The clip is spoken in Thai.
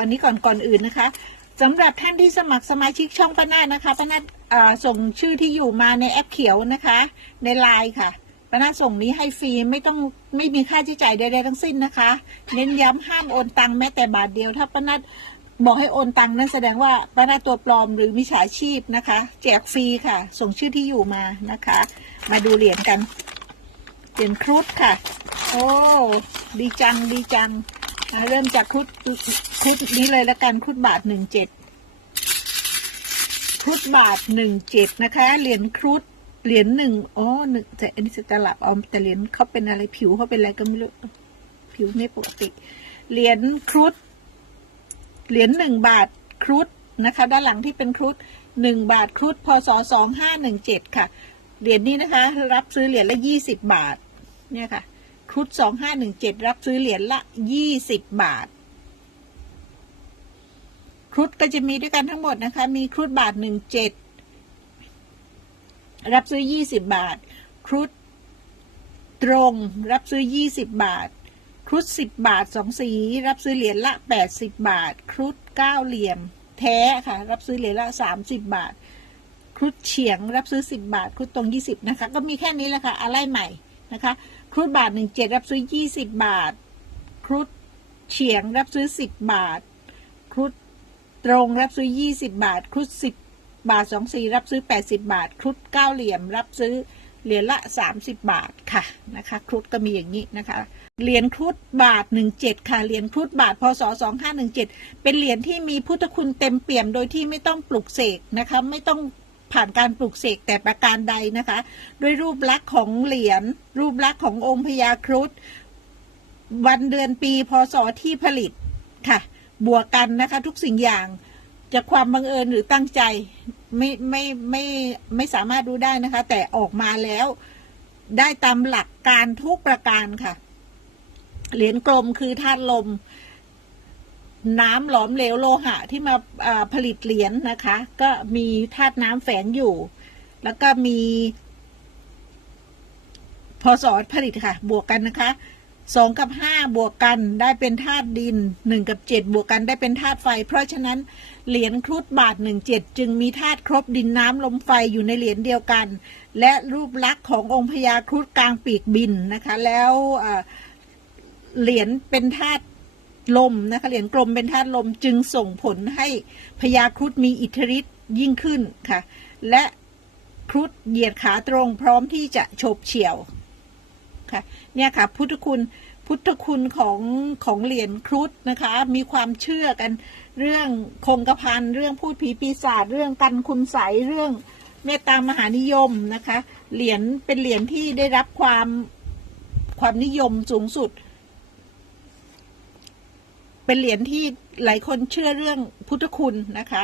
อันนี้ก่อนก่อนอื่นนะคะสำหรับท่านที่สมัครสมาชิกช่องป้านาดนะคะป้านาดอ่าส่งชื่อที่อยู่มาในแอปเขียวนะคะ ในไลน์ค่ะป้านาดส่งนี้ให้ฟรีไม่ต้องไม่มีค่าใช้จ่ายใดๆทั้งสิ้นนะคะ เน้นย้ำห้ามโอนตังค์แม้แต่บาทเดียวถ้าป้านาดบอกให้โอนตังค์นั่นแสดงว่าป้านาดตัวปลอมหรือมิจฉาชีพนะคะ แจกฟรีค่ะ ส่งชื่อที่อยู่มานะคะ มาดูเหรียญกันเหรียญครุฑค่ะ โอ้ดีจังดีจัง เริ่มจากครุฑครุฑนี้เลยละกันครุฑบาทหนึ่งเจ็ดครุฑบาทหนึ่งเจ็ดนะคะ เหรียญครุฑเหรียญหนึ่งอ๋อหนึ่งแต่อันนี้จะตลับเอาแต่เหรียญเขาเป็นอะไรผิวเขาเป็นอะไรก็ไม่รู้ผิวไม่ปกติ เหรียญครุฑเหรียญหนึ่งบาทครุฑนะคะ ด้านหลังที่เป็นครุฑหนึ่งบาทครุฑพศสองห้าหนึ่งเจ็ดค่ะ เหรียญนี้นะคะ รับซื้อเหรียญละยี่สิบบาท เนี่ยค่ะ ครุฑสองห้าหนึ่งเจ็ดรับซื้อเหรียญละยี่สิบบาท ครุฑก็จะมีด้วยกันทั้งหมดนะคะ มีครุฑบาทหนึ่งเจ็ดรับซื้อยี่สิบบาท ครุฑตรง รับซื้อยี่สิบบาท ครุฑสิบบาทสองสี รับซื้อเหรียญละแปดสิบบาท ครุฑเก้าเหลี่ยม แท้ค่ะ รับซื้อเหรียญละสามสิบบาท ครุฑเฉียง รับซื้อสิบบาท ครุฑตรงยี่สิบนะคะ ก็มีแค่นี้แหละค่ะ อะไรใหม่นะคะ ครุฑบาทหนึ่งเจ็ดรับซื้อยี่สิบบาท ครุฑเฉียงรับซื้อสิบบาท ครุฑตรงรับซื้อยี่สิบาท ครุฑสิบบาทสองสี่รับซื้อแปดสิบาท ครุฑเก้าเหลี่ยมรับซื้อเหรียญละสามสิบบาทค่ะนะคะครุฑก็มีอย่างนี้นะคะเหรียญครุฑบาทหนึ่งเจ็ดค่ะเหรียญครุฑบาทพศสองห้าหนึ่งเจ็ดเป็นเหรียญที่มีพุทธคุณเต็มเปี่ยมโดยที่ไม่ต้องปลุกเสกนะคะไม่ต้อง ผ่านการปลุกเสกแต่ประการใดนะคะ ด้วยรูปลักษณ์ของเหรียญรูปลักษณ์ขององค์พญาครุฑวันเดือนปีพศที่ผลิตค่ะ บวกกันนะคะทุกสิ่งอย่างจะความบังเอิญหรือตั้งใจไม่ไม่ไม่ไม่สามารถรู้ได้นะคะ แต่ออกมาแล้วได้ตามหลักการทุกประการค่ะ เหรียญกลมคือธาตุลม น้ำหลอมเหลวโลหะที่มาผลิตเหรียญนะคะ ก็มีธาตุน้ำแฝงอยู่ แล้วก็มีพศผลิตค่ะ บวกกันนะคะสองกับห้าบวกกันได้เป็นธาตุดินหนึ่งกับเจ็ดบวกกันได้เป็นธาตุไฟ เพราะฉะนั้นเหรียญครุฑบาทหนึ่งเจ็ดจึงมีธาตุครบดินน้ำลมไฟอยู่ในเหรียญเดียวกัน และรูปลักษณ์ขององค์พญาครุฑกลางปีกบินนะคะ แล้วเหรียญเป็นธาตุ ลมนะคะเหรียญกลมเป็นธาตุลมจึงส่งผลให้พญาครุฑมีอิทธิฤทธิ์ยิ่งขึ้นค่ะ และครุฑเหยียดขาตรงพร้อมที่จะโฉบเฉี่ยวค่ะเนี่ยค่ะพุทธคุณพุทธคุณของของเหรียญครุฑนะคะ มีความเชื่อกันเรื่องคงกระพันเรื่องพูดผีปีศาจเรื่องกันคุณใสเรื่องเมตตามหานิยมนะคะ เหรียญเป็นเหรียญที่ได้รับความความนิยมสูงสุด เป็นเหรียญที่หลายคนเชื่อเรื่องพุทธคุณนะคะ